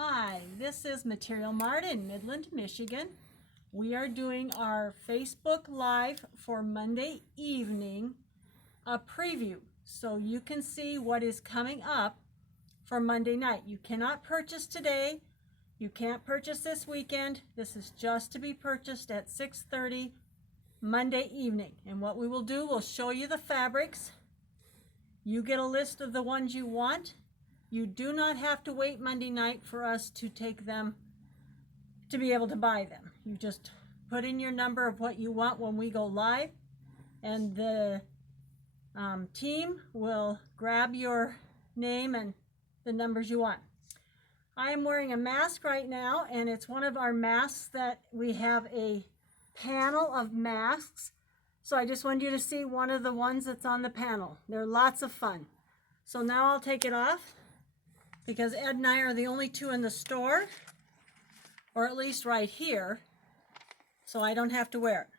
Hi, this is Material Mart in Midland, Michigan. We are doing our Facebook Live for Monday evening, a preview, so you can see what is coming up for Monday night. You cannot purchase today. You can't purchase this weekend. This is just to be purchased at 6:30 Monday evening. And what we will do, we'll show you the fabrics. You get a list of the ones you want. You do not have to wait Monday night for us to take them to be able to buy them. You just put in your number of what you want when we go live, and the team will grab your name and the numbers you want. I am wearing a mask right now, and it's one of our masks that we have a panel of masks. So I just wanted you to see one of the ones that's on the panel. They're lots of fun. So now I'll take it off, because Ed and I are the only two in the store, or at least right here, so I don't have to wear it.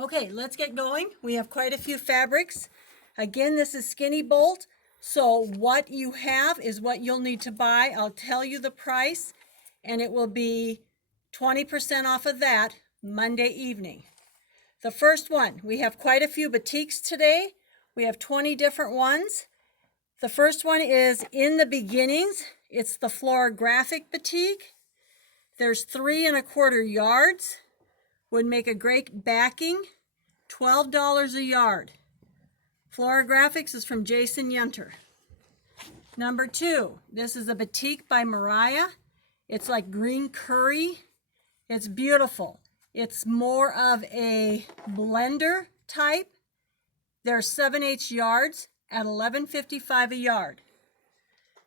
Okay, let's get going. We have quite a few fabrics. Again, this is Skinny Bolt, so what you have is what you'll need to buy. I'll tell you the price, and it will be 20% off of that Monday evening. The first one, we have quite a few batiks today. We have 20 different ones. The first one is In the Beginnings. It's the Florographic batik. There's 3 1/4 yards. Would make a great backing. $12 a yard. Florographics is from Jason Yenter. Number 2, this is a batik by Mariah. It's like green curry. It's beautiful. It's more of a blender type. There's 7/8 yards at $11.55 a yard.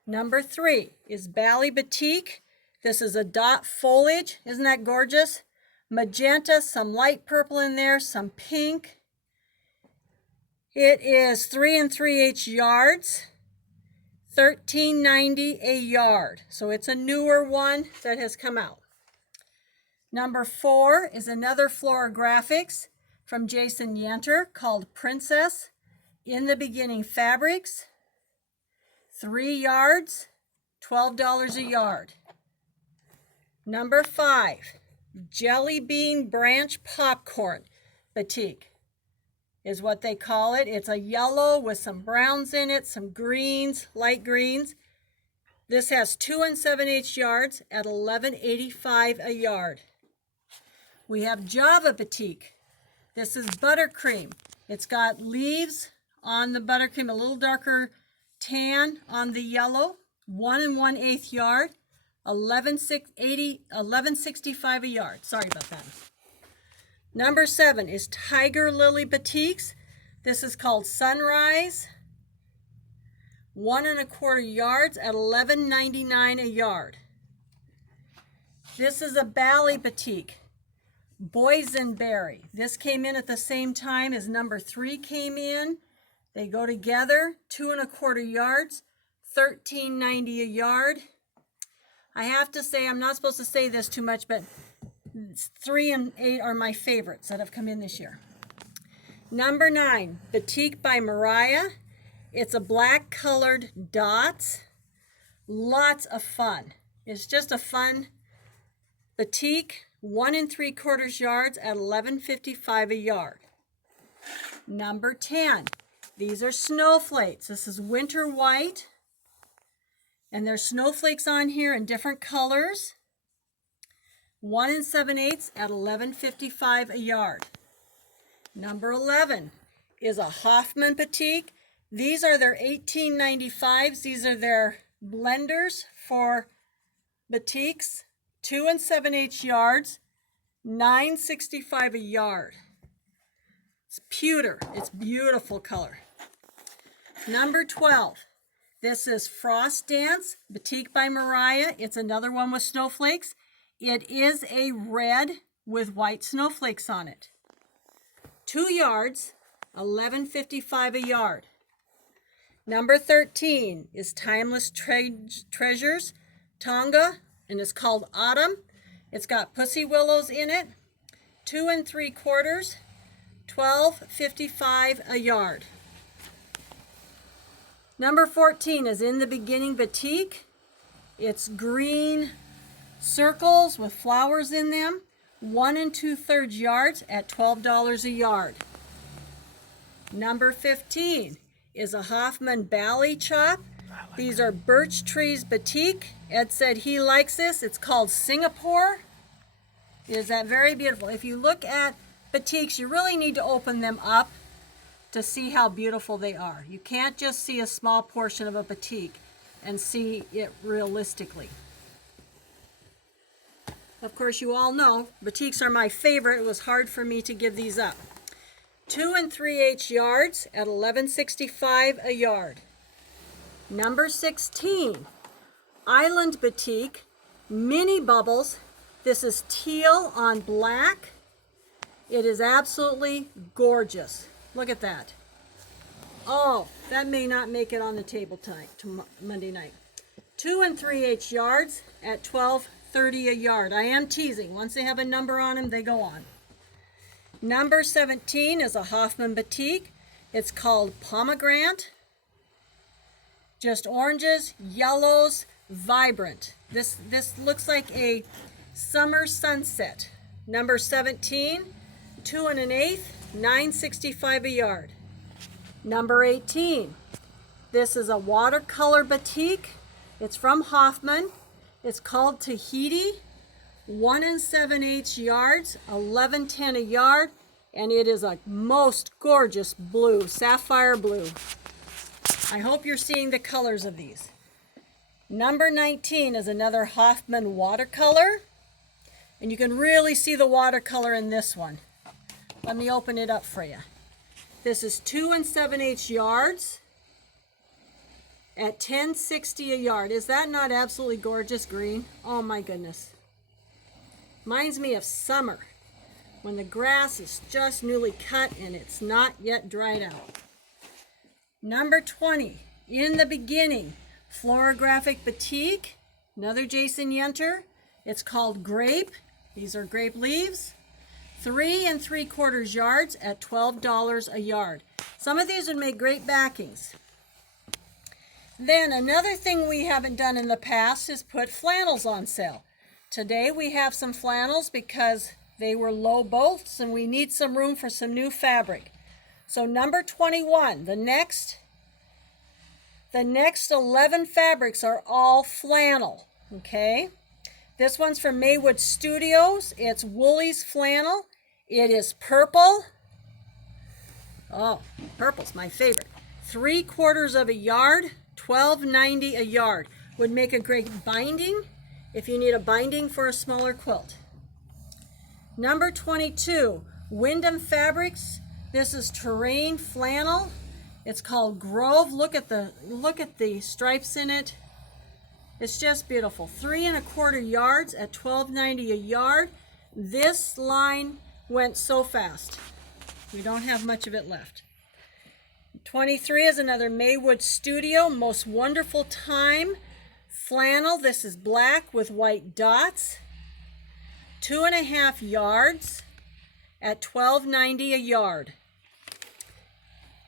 Number 3 is Bali Batik. This is a dot foliage. Isn't that gorgeous? Magenta, some light purple in there, some pink. It is 3 3/8 yards, $13.90 a yard. So it's a newer one that has come out. Number 4 is another Florographics from Jason Yenter called Princess. In the Beginning fabrics, 3 yards, $12 a yard. Number 5, Jelly Bean Branch Popcorn Batik is what they call it. It's a yellow with some browns in it, some greens, light greens. This has 2 7/8 yards at $11.85 a yard. We have Java Batik. This is buttercream. It's got leaves on the buttercream, a little darker tan on the yellow, 1 1/8 yard, $11.65 a yard. Sorry about that. Number 7 is Tiger Lily Batiks. This is called Sunrise, 1 1/4 yards at $11.99 a yard. This is a Bali Batik, Boysenberry. This came in at the same time as number 3 came in. They go together, 2 1/4 yards, $13.90 a yard. I have to say, I'm not supposed to say this too much, but 3 and 8 are my favorites that have come in this year. Number 9, Batik by Mariah. It's a black colored dots. Lots of fun. It's just a fun batik, 1 3/4 yards at $11.55 a yard. Number 10, these are snowflakes. This is winter white, and there's snowflakes on here in different colors. 1 7/8 at $11.55 a yard. Number 11 is a Hoffman Batik. These are their 1895s. These are their blenders for batiks, 2 7/8 yards, $9.65 a yard. It's pewter. It's beautiful color. Number 12. This is Frost Dance Batik by Mariah. It's another one with snowflakes. It is a red with white snowflakes on it. 2 yards, $11.55 a yard. Number 13 is Timeless Treasures Tonga, and it's called Autumn. It's got pussy willows in it. 2 3/4, $12.55 a yard. Number 14 is In the Beginning Batik. It's green circles with flowers in them. 1 2/3 yards at $12 a yard. Number 15 is a Hoffman Bally Chop. These are Birch Trees Batik. Ed said he likes this. It's called Singapore. Is that very beautiful? If you look at batiks, you really need to open them up to see how beautiful they are. You can't just see a small portion of a batik and see it realistically. Of course, you all know batiks are my favorite. It was hard for me to give these up. 2 3/8 yards at $11.65 a yard. Number 16, Island Batik, Mini Bubbles. This is teal on black. It is absolutely gorgeous. Look at that. Oh, that may not make it on the table tonight, Monday night. 2 3/8 yards at $12.30 a yard. I am teasing. Once they have a number on them, they go on. Number 17 is a Hoffman Batik. It's called Pomegranate. Just oranges, yellows, vibrant. This looks like a summer sunset. Number 17, 2 1/8, $9.65 a yard. Number 18, this is a watercolor batik. It's from Hoffman. It's called Tahiti. 1 7/8 yards, $11.10 a yard, and it is a most gorgeous blue, sapphire blue. I hope you're seeing the colors of these. Number 19 is another Hoffman watercolor, and you can really see the watercolor in this one. Let me open it up for you. This is 2 7/8 yards at $10.60 a yard. Is that not absolutely gorgeous green? Oh my goodness. Reminds me of summer when the grass is just newly cut and it's not yet dried out. Number 20, In the Beginning, Florographic Batik, another Jason Yenter. It's called Grape. These are grape leaves. 3 3/4 yards at $12 a yard. Some of these would make great backings. Then another thing we haven't done in the past is put flannels on sale. Today we have some flannels because they were low bolts and we need some room for some new fabric. So number 21, the next 11 fabrics are all flannel, okay? This one's from Maywood Studios. It's Woolies flannel. It is purple. Oh, purple's my favorite. 3/4 of a yard, $12.90 a yard. Would make a great binding if you need a binding for a smaller quilt. Number 22, Wyndham Fabrics. This is terrain flannel. It's called Grove. Look at the stripes in it. It's just beautiful. 3 1/4 yards at $12.90 a yard. This line went so fast. We don't have much of it left. 23 is another Maywood Studio, Most Wonderful Time flannel. This is black with white dots. 2 1/2 yards at $12.90 a yard.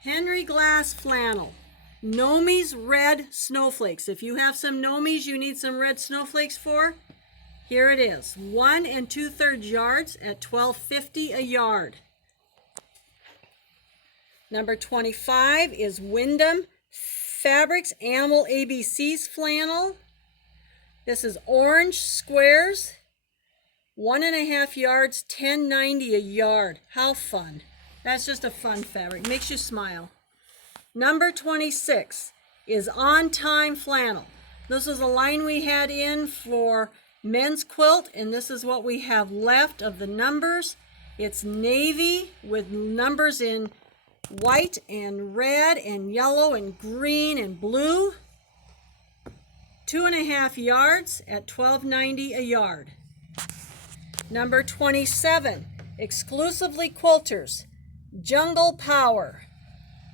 Henry Glass flannel. Nome's Red Snowflakes. If you have some Nome's you need some red snowflakes for, here it is. 1 2/3 yards at $12.50 a yard. Number 25 is Wyndham Fabrics Animal ABCs flannel. This is orange squares. 1 1/2 yards, $10.90 a yard. How fun. That's just a fun fabric. Makes you smile. Number 26 is On Time flannel. This is a line we had in for men's quilt, and this is what we have left of the numbers. It's navy with numbers in white and red and yellow and green and blue. 2 1/2 yards at $12.90 a yard. Number 27, exclusively quilters, Jungle Power.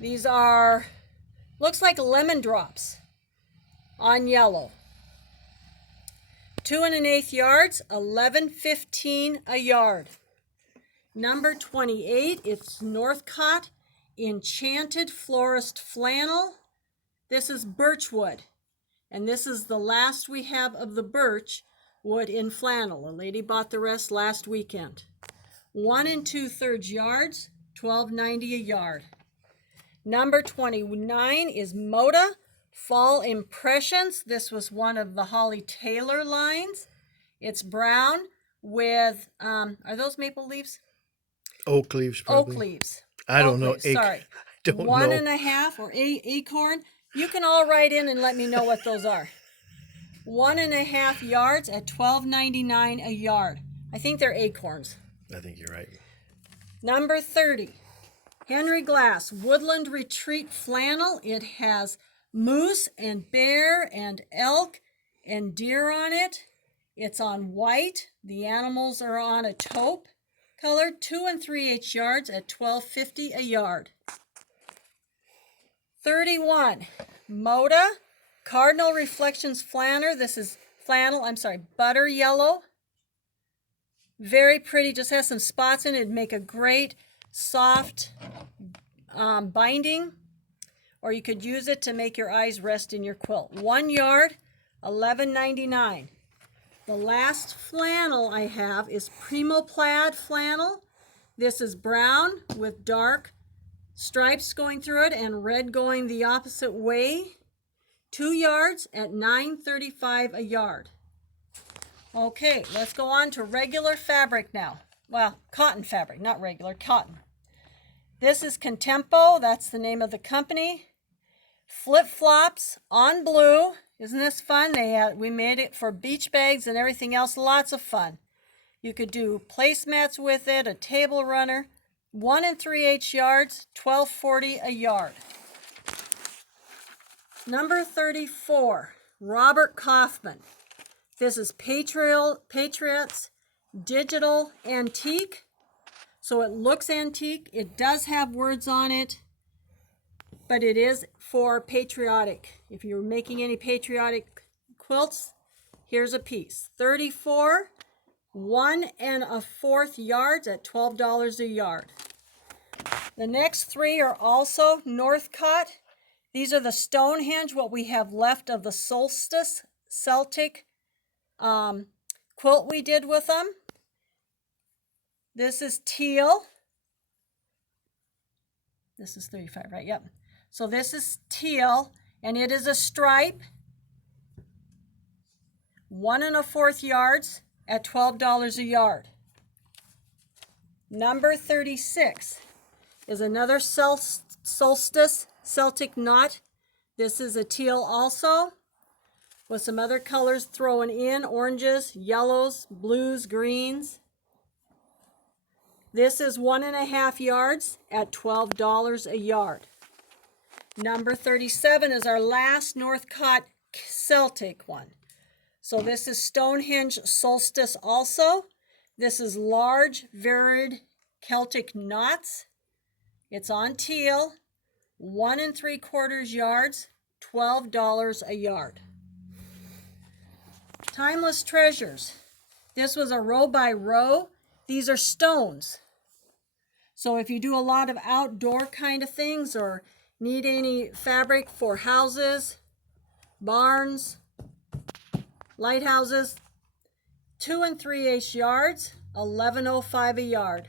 These are, looks like lemon drops on yellow. 2 1/8 yards, $11.15 a yard. Number 28, it's Northcott Enchanted Florist flannel. This is birchwood. And this is the last we have of the birch wood in flannel. A lady bought the rest last weekend. 1 2/3 yards, $12.90 a yard. Number 29 is Moda Fall Impressions. This was one of the Holly Taylor lines. It's brown with, are those maple leaves? Oak leaves, probably. Oak leaves. I don't know. Sorry. I don't One know. and a half or acorn. You can all write in and let me know what those are. 1 1/2 yards at $12.99 a yard. I think they're acorns. I think you're right. Number 30, Henry Glass Woodland Retreat Flannel. It has moose and bear and elk and deer on it. It's on white. The animals are on a taupe color. 2 3/8 yards at $12.50 a yard. 31, Moda Cardinal Reflections Flannel. This is butter yellow. Very pretty, just has some spots in it. It'd make a great soft binding, or you could use it to make your eyes rest in your quilt. 1 yard, $11.99. The last flannel I have is Primo Plaid Flannel. This is brown with dark stripes going through it and red going the opposite way. 2 yards at $9.35 a yard. Okay, let's go on to regular fabric now. Well, cotton fabric, not regular, cotton. This is Contempo, that's the name of the company. Flip-flops on blue. Isn't this fun? We made it for beach bags and everything else, lots of fun. You could do placemats with it, a table runner. 1 3/8 yards, $12.40 a yard. Number 34, Robert Kaufman. This is Patriots Digital Antique. So it looks antique. It does have words on it, but it is for patriotic. If you're making any patriotic quilts, here's a piece. 34, 1 1/4 yards at $12 a yard. The next 3 are also Northcott. These are the Stonehenge, what we have left of the Solstice Celtic quilt we did with them. This is teal. This is 35, right? Yep. So this is teal, and it is a stripe. 1 1/4 yards at $12 a yard. Number 36 is another Solstice Celtic knot. This is a teal also, with some other colors thrown in, oranges, yellows, blues, greens. This is 1 1/2 yards at $12 a yard. Number 37 is our last Northcott Celtic one. So this is Stonehenge Solstice also. This is large, varied Celtic knots. It's on teal, 1 3/4 yards, $12 a yard. Timeless Treasures. This was a row by row. These are stones. So if you do a lot of outdoor kind of things or need any fabric for houses, barns, lighthouses, 2 3/8 yards, $11.05 a yard.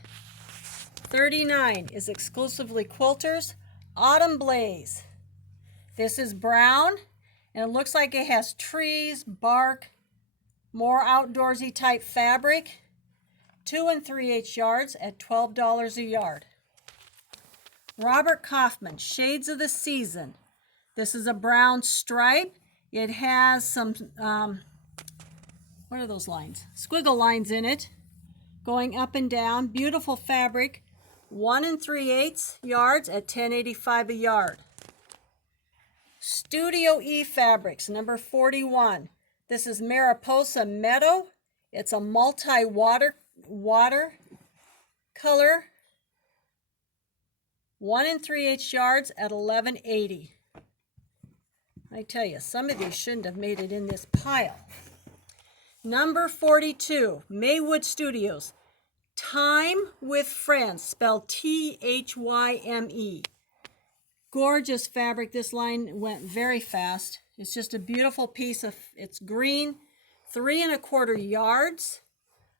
39 is exclusively quilters, Autumn Blaze. This is brown, and it looks like it has trees, bark, more outdoorsy type fabric. 2 3/8 yards at $12 a yard. Robert Kaufman, Shades of the Season. This is a brown stripe. It has some, what are those lines? Squiggle lines in it, going up and down. Beautiful fabric. 1 3/8 yards at $10.85 a yard. Studio E Fabrics, number 41. This is Mariposa Meadow. It's a multi-water color. 1 3/8 yards at $11.80. I tell you, some of these shouldn't have made it in this pile. Number 42, Maywood Studios. Time with Friends, spelled Thyme. Gorgeous fabric. This line went very fast. It's just a beautiful piece of, it's green, 3 1/4 yards,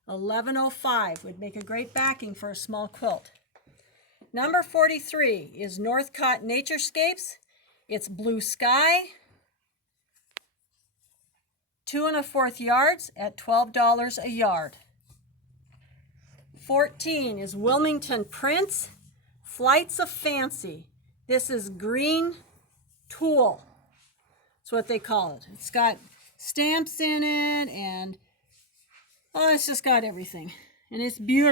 $11.05. Would make a great backing for a small quilt. Number 43 is Northcott Naturescapes. It's blue sky, 2 1/4 yards at $12 a yard. 14 is Wilmington Prints, Flights of Fancy. This is green tulle. That's what they call it. It's got stamps in it, and oh, it's just got everything. And it's beautiful.